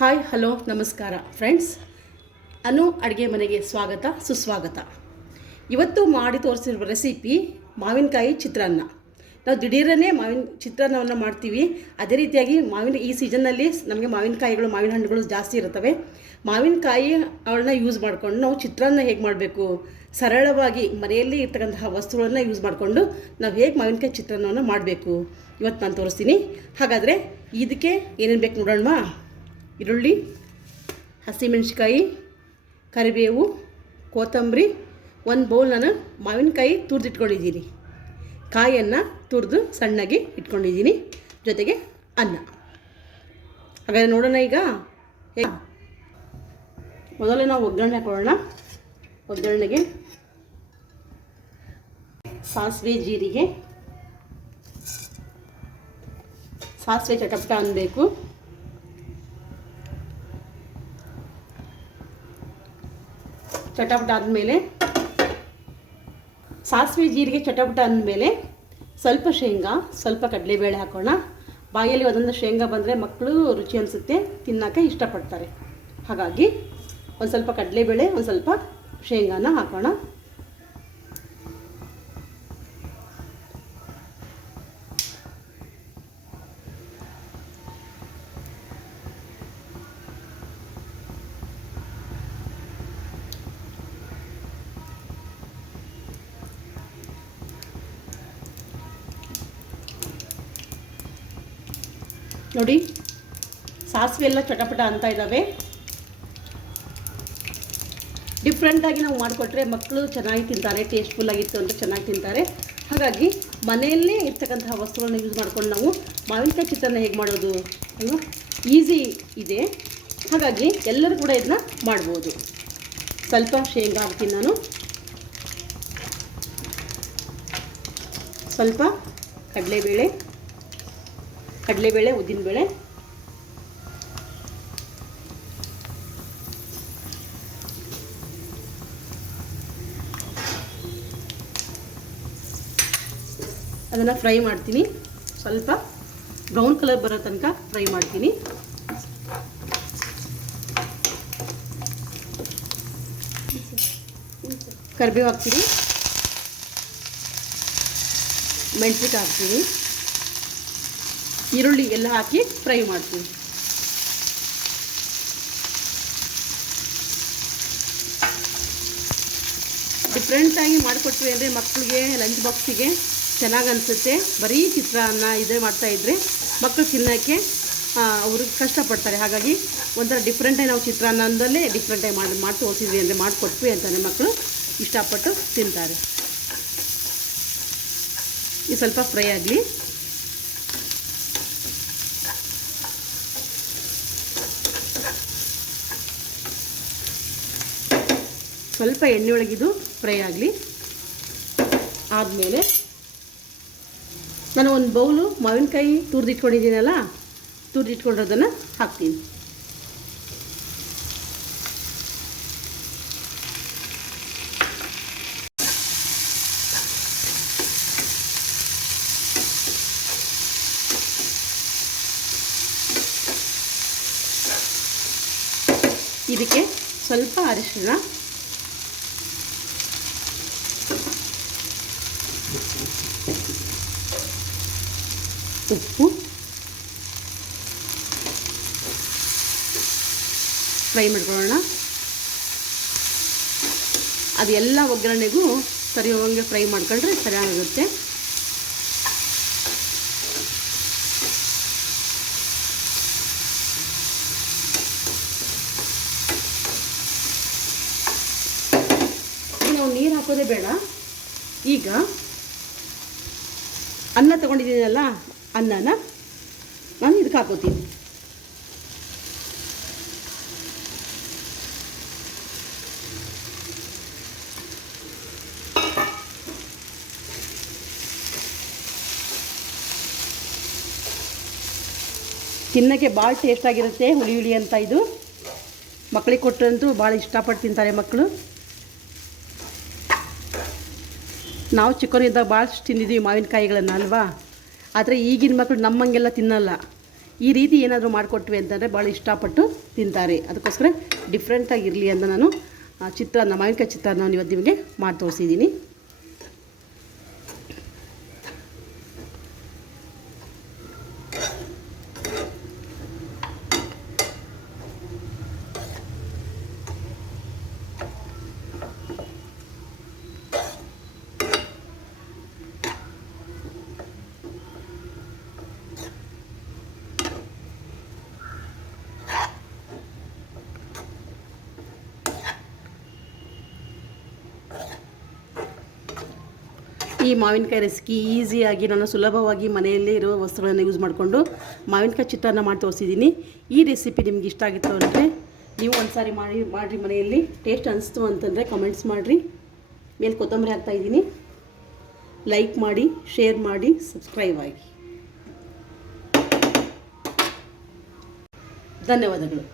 Hi hello ನಮಸ್ಕಾರ friends, ಅನು ಅಡುಗೆ ಮನೆಗೆ ಸ್ವಾಗತ ಸುಸ್ವಾಗತ. ಇವತ್ತು ಮಾಡಿ ತೋರಿಸಿರುವ ರೆಸಿಪಿ ಮಾವಿನಕಾಯಿ ಚಿತ್ರಾನ್ನ. ನಾವು ದಿಢೀರನೇ ಮಾವಿನ ಚಿತ್ರಾನ್ನವನ್ನು ಮಾಡ್ತೀವಿ. ಅದೇ ರೀತಿಯಾಗಿ ಈ ಸೀಸನ್ನಲ್ಲಿ ನಮಗೆ ಮಾವಿನ ಹಣ್ಣುಗಳು ಜಾಸ್ತಿ ಇರುತ್ತವೆ. ಮಾವಿನಕಾಯಿ ಅವಳನ್ನ ಯೂಸ್ ಮಾಡಿಕೊಂಡು ನಾವು ಚಿತ್ರಾನ್ನ ಹೇಗೆ ಮಾಡಬೇಕು, ಸರಳವಾಗಿ ಮನೆಯಲ್ಲಿ ಇರ್ತಕ್ಕಂತಹ ವಸ್ತುಗಳನ್ನು ಯೂಸ್ ಮಾಡಿಕೊಂಡು ನಾವು ಹೇಗೆ ಮಾವಿನಕಾಯಿ ಚಿತ್ರಾನ್ನವನ್ನು ಮಾಡಬೇಕು ಇವತ್ತು ನಾನು ತೋರಿಸ್ತೀನಿ. ಹಾಗಾದರೆ ಇದಕ್ಕೆ ಏನೇನು ಬೇಕು ನೋಡೋಣವಾ? ಈರುಳ್ಳಿ, ಹಸಿಮೆಣಸಿಕಾಯಿ, ಕರಿಬೇವು, ಕೊತ್ತಂಬರಿ, ಒಂದು ಬೌಲ್ ನಾನು ಮಾವಿನಕಾಯಿ ತುರಿದಿಟ್ಕೊಂಡಿದ್ದೀನಿ. ಕಾಯನ್ನು ತುರಿದು ಸಣ್ಣಗೆ ಇಟ್ಕೊಂಡಿದ್ದೀನಿ, ಜೊತೆಗೆ ಅನ್ನ. ಹಾಗಾದರೆ ನೋಡೋಣ ಈಗ ಮೊದಲು ನಾವು ಒಗ್ಗರಣೆ ಹಾಕೊಳ್ಳೋಣ. ಒಗ್ಗರಣೆಗೆ ಸಾಸಿವೆ, ಜೀರಿಗೆ. ಸಾಸಿವೆ ಚಟಪಟ ಅನ್ನಬೇಕು. ಚಟಪಟ ಆದಮೇಲೆ ಸಾಸಿವೆ ಜೀರಿಗೆ ಚಟಪಟ ಅಂದಮೇಲೆ ಸ್ವಲ್ಪ ಶೇಂಗಾ, ಸ್ವಲ್ಪ ಕಡಲೆಬೇಳೆ ಹಾಕೋಣ. ಬಾಯಲ್ಲಿ ಒಂದೊಂದು ಶೇಂಗಾ ಬಂದರೆ ಮಕ್ಕಳು ರುಚಿ ಅನಿಸುತ್ತೆ, ತಿನ್ನೋಕ್ಕೆ ಇಷ್ಟಪಡ್ತಾರೆ. ಹಾಗಾಗಿ ಒಂದು ಸ್ವಲ್ಪ ಕಡಲೆಬೇಳೆ, ಒಂದು ಸ್ವಲ್ಪ ಶೇಂಗಾನ ಹಾಕೋಣ. ನೋಡಿ, ಸಾಸಿವೆ ಎಲ್ಲ ಚಟಪಟ ಅಂತ ಇದ್ದಾವೆ. ಡಿಫ್ರೆಂಟಾಗಿ ನಾವು ಮಾಡಿಕೊಟ್ರೆ ಮಕ್ಕಳು ಚೆನ್ನಾಗಿ ತಿಂತಾರೆ, ಟೇಸ್ಟ್ಫುಲ್ಲಾಗಿತ್ತು ಅಂತ ಚೆನ್ನಾಗಿ ತಿಂತಾರೆ. ಹಾಗಾಗಿ ಮನೆಯಲ್ಲೇ ಇರ್ತಕ್ಕಂತಹ ವಸ್ತುಗಳನ್ನ ಯೂಸ್ ಮಾಡ್ಕೊಂಡು ನಾವು ಮಾವಿನಕಾಯಿ ಚಿತ್ರಾನ್ನ ಹೇಗೆ ಮಾಡೋದು ಅಲ್ವಾ, ಈಸಿ ಇದೆ. ಹಾಗಾಗಿ ಎಲ್ಲರೂ ಕೂಡ ಇದನ್ನ ಮಾಡ್ಬೋದು. ಸ್ವಲ್ಪ ಶೇಂಗಾ ಹಾಕ್ತೀನಿ ನಾನು, ಸ್ವಲ್ಪ ಕಡಲೆಬೇಳೆ, ಉದ್ದಿನಬೇಳೆ, ಅದನ್ನು ಫ್ರೈ ಮಾಡ್ತೀನಿ. ಸ್ವಲ್ಪ ಬ್ರೌನ್ ಕಲರ್ ಬರೋ ತನಕ ಫ್ರೈ ಮಾಡ್ತೀನಿ. ಕರಿಬೇವು ಹಾಕ್ತೀನಿ, ಮೆಣಸಿನಕಾಯಿ ಹಾಕ್ತೀನಿ, ಈರುಳ್ಳಿ ಎಲ್ಲ ಹಾಕಿ ಫ್ರೈ ಮಾಡ್ತೀನಿ. ಡಿಫ್ರೆಂಟಾಗಿ ಮಾಡಿಕೊಟ್ವಿ ಅಂದರೆ ಮಕ್ಕಳಿಗೆ ಲಂಚ್ ಬಾಕ್ಸಿಗೆ ಚೆನ್ನಾಗಿ ಅನಿಸುತ್ತೆ. ಬರೀ ಚಿತ್ರಾನ್ನ ಇದೇ ಮಾಡ್ತಾಯಿದ್ರೆ ಮಕ್ಕಳು ತಿನ್ನೋಕ್ಕೆ ಅವ್ರಿಗೆ ಕಷ್ಟಪಡ್ತಾರೆ. ಹಾಗಾಗಿ ಒಂಥರ ಡಿಫ್ರೆಂಟಾಗಿ ನಾವು ಚಿತ್ರಾನ್ನದಲ್ಲೇ ಡಿಫ್ರೆಂಟಾಗಿ ಮಾಡಿ ತೋರಿಸಿದ್ವಿ ಅಂದರೆ ಮಾಡಿಕೊಟ್ವಿ ಅಂತಾನೆ ಮಕ್ಕಳು ಇಷ್ಟಪಟ್ಟು ತಿಂತಾರೆ. ಇದು ಸ್ವಲ್ಪ ಫ್ರೈ ಆಗಲಿ. ಸ್ವಲ್ಪ ಎಣ್ಣೆ ಒಳಗಿದು ಫ್ರೈ ಆಗಲಿ. ಆದಮೇಲೆ ನಾನು ಒಂದು ಬೌಲು ಮಾವಿನಕಾಯಿ ತುರಿದಿಟ್ಕೊಂಡಿದ್ದೀನಲ್ಲ, ತುರಿದಿಟ್ಕೊಂಡಿರೋದನ್ನು ಹಾಕ್ತೀನಿ. ಇದಕ್ಕೆ ಸ್ವಲ್ಪ ಅರಿಶಿಣ, ಉಪ್ಪು ಫ್ರೈ ಮಾಡ್ಕೊಳ್ಳೋಣ. ಅದೆಲ್ಲ ಒಗ್ಗರಣೆಗೂ ಸರಿ ಹೋಗಂಗೆ ಫ್ರೈ ಮಾಡ್ಕೊಂಡ್ರೆ ಚೆನ್ನಾಗಿರುತ್ತೆ. ನಾವು ನೀರು ಹಾಕೋದೇ ಬೇಡ. ಈಗ ಅನ್ನ ತೊಗೊಂಡಿದ್ದೀನಲ್ಲ, ಅನ್ನನ ನಾನು ಇದಕ್ಕೆ ಹಾಕೋತೀನಿ. ತಿನ್ನೋಕ್ಕೆ ಭಾಳ ಟೇಸ್ಟಾಗಿರುತ್ತೆ, ಹುಳಿ ಅಂತ. ಇದು ಮಕ್ಕಳಿಗೆ ಕೊಟ್ಟರಂತೂ ಭಾಳ ಇಷ್ಟಪಟ್ಟು ತಿಂತಾರೆ ಮಕ್ಕಳು. ನಾವು ಚಿಕ್ಕವರಿದ್ದಾಗ ಭಾಳ ತಿಂದಿದ್ದೀವಿ ಮಾವಿನಕಾಯಿಗಳನ್ನು ಅಲ್ವಾ. ಆದರೆ ಈಗಿನ ಮಕ್ಕಳು ನಮ್ಮಂಗೆಲ್ಲ ತಿನ್ನಲ್ಲ. ಈ ರೀತಿ ಏನಾದರೂ ಮಾಡಿಕೊಟ್ವಿ ಅಂತಂದರೆ ಭಾಳ ಇಷ್ಟಪಟ್ಟು ತಿಂತಾರೆ. ಅದಕ್ಕೋಸ್ಕರ ಡಿಫ್ರೆಂಟಾಗಿರಲಿ ಅಂತ ನಾನು ಚಿತ್ರಾನ್ನ, ಮಾವಿನಕಾಯಿ ಚಿತ್ರಾನ್ನ ಇವತ್ತು ನಿಮಗೆ ಮಾಡಿ ತೋರಿಸಿದ್ದೀನಿ. ಈ ಮಾವಿನಕಾಯಿ ರೆಸಿಪಿ ಈಸಿಯಾಗಿ ನಾನು ಸುಲಭವಾಗಿ ಮನೆಯಲ್ಲೇ ಇರೋ ವಸ್ತುಗಳನ್ನು ಯೂಸ್ ಮಾಡಿಕೊಂಡು ಮಾವಿನಕಾಯಿ ಚಿತ್ರಾನ್ನ ಮಾಡಿ ತೋರಿಸಿದ್ದೀನಿ. ಈ ರೆಸಿಪಿ ನಿಮ್ಗೆ ಇಷ್ಟ ಆಗಿತ್ತು ಅಂದರೆ ನೀವು ಒಂದು ಸಾರಿ ಮಾಡಿರಿ ಮನೆಯಲ್ಲಿ. ಟೇಸ್ಟ್ ಅನಿಸ್ತು ಅಂತಂದರೆ ಕಮೆಂಟ್ಸ್ ಮಾಡಿರಿ. ಮೇಲೆ ಕೊತ್ತಂಬರಿ ಹಾಕ್ತಾಯಿದ್ದೀನಿ. ಲೈಕ್ ಮಾಡಿ, ಶೇರ್ ಮಾಡಿ, ಸಬ್ಸ್ಕ್ರೈಬ್ ಆಗಿ. ಧನ್ಯವಾದಗಳು.